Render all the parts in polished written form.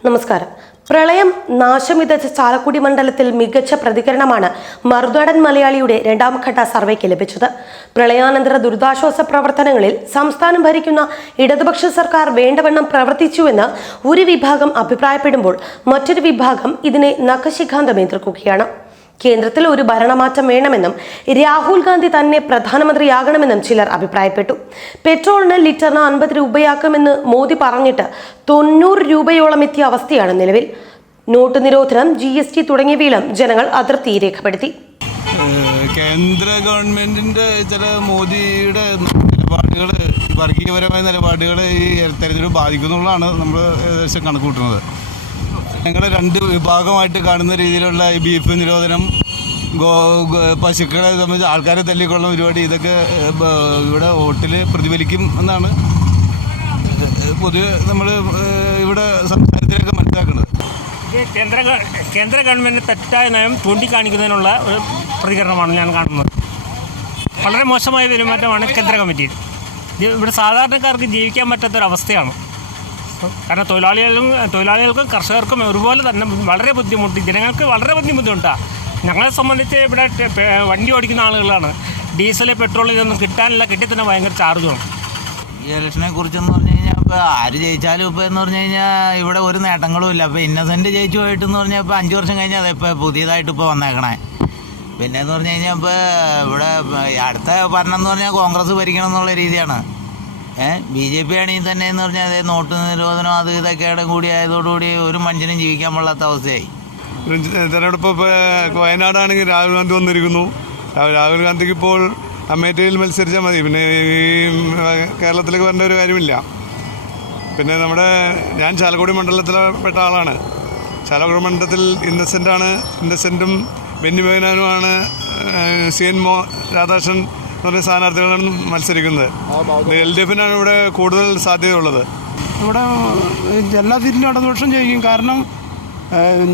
നമസ്കാരം. പ്രളയം നാശം വിതച്ച ചാലക്കുടി മണ്ഡലത്തിൽ മികച്ച പ്രതികരണമാണ് മറുനാടൻ മലയാളിയുടെ രണ്ടാംഘട്ട സർവേക്ക് ലഭിച്ചത്. പ്രളയാനന്തര ദുരിതാശ്വാസ പ്രവർത്തനങ്ങളിൽ സംസ്ഥാനം ഭരിക്കുന്ന ഇടതുപക്ഷ സർക്കാർ വേണ്ടവണ്ണം പ്രവർത്തിച്ചുവെന്ന് ഒരു വിഭാഗം അഭിപ്രായപ്പെടുമ്പോൾ മറ്റൊരു വിഭാഗം ഇതിനെ നഖശിഖാന്തം എതിർക്കുകയാണ്. കേന്ദ്രത്തിൽ ഒരു ഭരണമാറ്റം വേണമെന്നും രാഹുൽ ഗാന്ധി തന്നെ പ്രധാനമന്ത്രിയാകണമെന്നും ചിലർ അഭിപ്രായപ്പെട്ടു. പെട്രോളിന് ലിറ്ററിന് 50 രൂപയാക്കുമെന്ന് മോദി പറഞ്ഞിട്ട് 90 രൂപയോളം എത്തിയ അവസ്ഥയാണ് നിലവിൽ. നോട്ട് നിരോധനം, GST തുടങ്ങിയവയിലും ജനങ്ങൾ അതൃപ്തി രേഖപ്പെടുത്തി. കേന്ദ്ര ഗവൺമെന്റിന്റെ ചില മോദിയുടെ നിലപാടുകൾ, വർഗീയപരമായ നിലപാടുകൾ ഈ തെരഞ്ഞെടുപ്പ് ബാധിക്കുന്നുള്ളതാണ് നമ്മൾ ഏകദേശം കണക്ക് കൂട്ടുന്നത്. ഞങ്ങൾ രണ്ട് വിഭാഗമായിട്ട് കാണുന്ന രീതിയിലുള്ള ഈ ബീഫ് നിരോധനം, പശുക്കളെ സംബന്ധിച്ച് ആൾക്കാരെ തല്ലിക്കൊള്ളുന്ന പരിപാടി, ഇതൊക്കെ ഇവിടെ വോട്ടിൽ പ്രതിഫലിക്കും എന്നാണ് പൊതുവെ നമ്മൾ ഇവിടെ സംസാരത്തിലൊക്കെ മനസ്സിലാക്കുന്നത്. കേന്ദ്ര ഗവൺമെൻറ് തെറ്റായ നയം ചൂണ്ടിക്കാണിക്കുന്നതിനുള്ള ഒരു പ്രതികരണമാണ് ഞാൻ കാണുന്നത്. വളരെ മോശമായ പെരുമാറ്റമാണ് കേന്ദ്ര കമ്മിറ്റിയിൽ. ഇവിടെ സാധാരണക്കാർക്ക് ജീവിക്കാൻ പറ്റാത്തൊരവസ്ഥയാണ്. കാരണം തൊഴിലാളികൾക്കും കർഷകർക്കും ഒരുപോലെ തന്നെ വളരെ ബുദ്ധിമുട്ട്, ജനങ്ങൾക്ക് വളരെ ബുദ്ധിമുട്ടാണ്. ഞങ്ങളെ സംബന്ധിച്ച് ഇവിടെ വണ്ടി ഓടിക്കുന്ന ആളുകളാണ്. ഡീസൽ, പെട്രോൾ ഇതൊന്നും കിട്ടാനില്ല, കിട്ടി തന്നെ ഭയങ്കര ചാർജാണ്. ഈ ഇലക്ഷനെ കുറിച്ചെന്ന് പറഞ്ഞു കഴിഞ്ഞാൽ ഇപ്പോൾ ആര് ജയിച്ചാലും ഇപ്പോൾ എന്ന് പറഞ്ഞു കഴിഞ്ഞാൽ ഇവിടെ ഒരു നേട്ടങ്ങളും ഇല്ല. ഇപ്പോൾ ഇന്നസെൻ്റ് ജയിച്ചു പോയിട്ടെന്ന് പറഞ്ഞാൽ ഇപ്പോൾ 5 വർഷം കഴിഞ്ഞാൽ അതിപ്പോൾ പുതിയതായിട്ട് ഇപ്പോൾ വന്നേക്കണേ. പിന്നെ എന്ന് പറഞ്ഞു കഴിഞ്ഞാൽ ഇപ്പോൾ ഇവിടെ അടുത്ത ഭരണം എന്ന് പറഞ്ഞാൽ കോൺഗ്രസ് ഭരിക്കണം എന്നുള്ള രീതിയാണ്. BJP ആണെങ്കിൽ തന്നെ എന്ന് പറഞ്ഞാൽ അതേ നോട്ട് നിരോധനം അത് ഇതൊക്കെയാണ് കൂടി ആയതോടുകൂടി ഒരു മനുഷ്യനും ജീവിക്കാൻ പാടാത്ത അവസ്ഥയായി. തെരഞ്ഞെടുപ്പ് ഇപ്പോൾ വയനാടാണെങ്കിൽ രാഹുൽ ഗാന്ധി വന്നിരിക്കുന്നു. രാഹുൽ ഗാന്ധിക്ക് ഇപ്പോൾ അമേഠിയിൽ മത്സരിച്ചാൽ മതി, പിന്നെ ഈ കേരളത്തിലേക്ക് വരേണ്ട ഒരു കാര്യമില്ല. പിന്നെ ഞാൻ ചാലക്കുടി മണ്ഡലത്തിൽപ്പെട്ട ആളാണ്. ചാലക്കുടി മണ്ഡലത്തിൽ ഇന്നസെൻറ്റും ബെന്നി ബെഹനാനുമാണ് CN രാധാകൃഷ്ണൻ എന്ന് പറഞ്ഞ സ്ഥാനാർത്ഥികളാണ് മത്സരിക്കുന്നത്. LDFനാണ് ഇവിടെ കൂടുതൽ സാധ്യതയുള്ളത്. ഇവിടെ എല്ലാ സീറ്റിലും ഇടതുപക്ഷം ജയിക്കും. കാരണം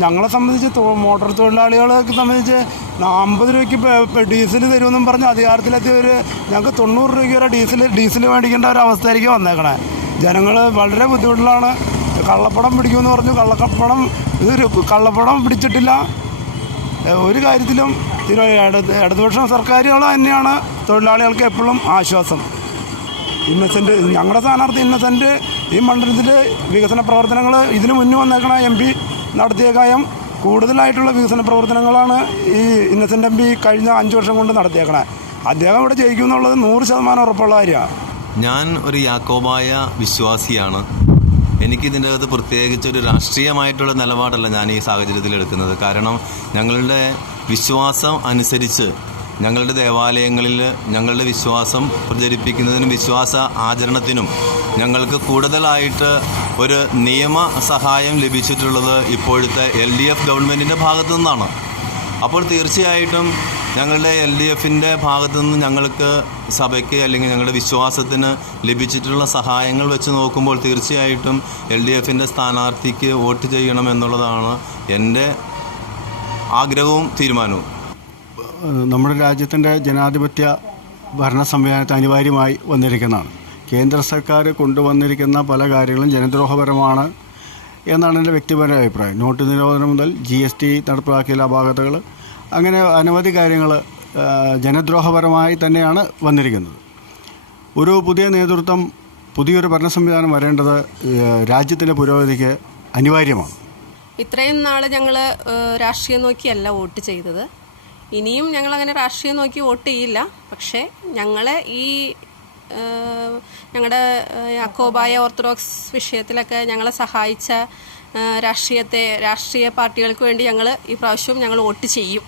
ഞങ്ങളെ സംബന്ധിച്ച് മോട്ടോർ തൊഴിലാളികളെ സംബന്ധിച്ച് 50 രൂപയ്ക്ക് ഡീസൽ തരുമെന്നും പറഞ്ഞ് അധികാരത്തിലെത്തിയവർ ഞങ്ങൾക്ക് 90 രൂപയ്ക്ക് വരെ ഡീസൽ മേടിക്കേണ്ട ഒരു അവസ്ഥയിലേക്ക് വന്നേക്കണേ. ജനങ്ങൾ വളരെ ബുദ്ധിമുട്ടിലാണ്. കള്ളപ്പണം പിടിക്കുമെന്ന് പറഞ്ഞു, കള്ളപ്പണം പിടിച്ചിട്ടില്ല. ഒരു കാര്യത്തിലും ഇടതുപക്ഷം സർക്കാരുകൾ തന്നെയാണ് തൊഴിലാളികൾക്ക് എപ്പോഴും ആശ്വാസം. ഞങ്ങളുടെ സ്ഥാനാർത്ഥി ഇന്നസെൻ്റ് ഈ മണ്ഡലത്തിൽ വികസന പ്രവർത്തനങ്ങൾ ഇതിനു മുന്നേ വന്നേക്കണ MP നടത്തിയ കാര്യം കൂടുതലായിട്ടുള്ള വികസന പ്രവർത്തനങ്ങളാണ് ഈ ഇന്നസെൻ്റ് MP കഴിഞ്ഞ 5 വർഷം കൊണ്ട് നടത്തിയേക്കണേ. അദ്ദേഹം ഇവിടെ ജയിക്കുമെന്നുള്ളത് 100% ഉറപ്പുള്ള കാര്യമാണ്. ഞാൻ ഒരു യാക്കോബായ വിശ്വാസിയാണ്. എനിക്കിതിൻ്റെ അകത്ത് പ്രത്യേകിച്ചൊരു രാഷ്ട്രീയമായിട്ടുള്ള നിലപാടല്ല ഞാൻ ഈ സാഹചര്യത്തിൽ എടുക്കുന്നത്. കാരണം ഞങ്ങളുടെ വിശ്വാസം അനുസരിച്ച് ഞങ്ങളുടെ ദേവാലയങ്ങളിൽ ഞങ്ങളുടെ വിശ്വാസം പ്രചരിപ്പിക്കുന്നതിനും വിശ്വാസ ആചരണത്തിനും ഞങ്ങൾക്ക് കൂടുതലായിട്ട് ഒരു നിയമ സഹായം ലഭിച്ചിട്ടുള്ളത് ഇപ്പോഴത്തെ LDF ഗവൺമെൻറ്റിൻ്റെ ഭാഗത്തു നിന്നാണ്. അപ്പോൾ തീർച്ചയായിട്ടും ഞങ്ങളുടെ LDFൻ്റെ ഭാഗത്തു നിന്ന് ഞങ്ങൾക്ക് സഭയ്ക്ക് അല്ലെങ്കിൽ ഞങ്ങളുടെ വിശ്വാസത്തിന് ലഭിച്ചിട്ടുള്ള സഹായങ്ങൾ വെച്ച് നോക്കുമ്പോൾ തീർച്ചയായിട്ടും LDFൻ്റെ സ്ഥാനാർത്ഥിക്ക് വോട്ട് ചെയ്യണം എന്നുള്ളതാണ് എൻ്റെ ആഗ്രഹവും തീരുമാനവും. നമ്മുടെ രാജ്യത്തിൻ്റെ ജനാധിപത്യ ഭരണ സംവിധാനത്തെ അനിവാര്യമായി വന്നിരിക്കുന്നതാണ്. കേന്ദ്ര സർക്കാർ കൊണ്ടുവന്നിരിക്കുന്ന പല കാര്യങ്ങളും ജനദ്രോഹപരമാണ് എന്നാണ് എൻ്റെ വ്യക്തിപരമായ അഭിപ്രായം. നോട്ട് നിരോധനം മുതൽ GST നടപ്പിലാക്കിയ അപാകതകൾ, അങ്ങനെ അനവധി കാര്യങ്ങൾ ജനദ്രോഹപരമായി തന്നെയാണ് വന്നിരിക്കുന്നത്. ഒരു പുതിയ നേതൃത്വം, പുതിയൊരു ഭരണ സംവിധാനം വരേണ്ടത് രാജ്യത്തിൻ്റെ പുരോഗതിക്ക് അനിവാര്യമാണ്. ഇത്രയും നാൾ ഞങ്ങൾ രാഷ്ട്രീയം നോക്കിയല്ല വോട്ട് ചെയ്തത്. ഇനിയും ഞങ്ങളങ്ങനെ രാഷ്ട്രീയം നോക്കി വോട്ട് ചെയ്യില്ല. പക്ഷേ ഞങ്ങളെ ഈ ഞങ്ങളുടെ യാക്കോബായ ഓർത്തഡോക്സ് വിഷയത്തിലൊക്കെ ഞങ്ങളെ സഹായിച്ച രാഷ്ട്രീയ പാർട്ടികൾക്ക് വേണ്ടി ഈ പ്രാവശ്യവും ഞങ്ങൾ വോട്ട് ചെയ്യും.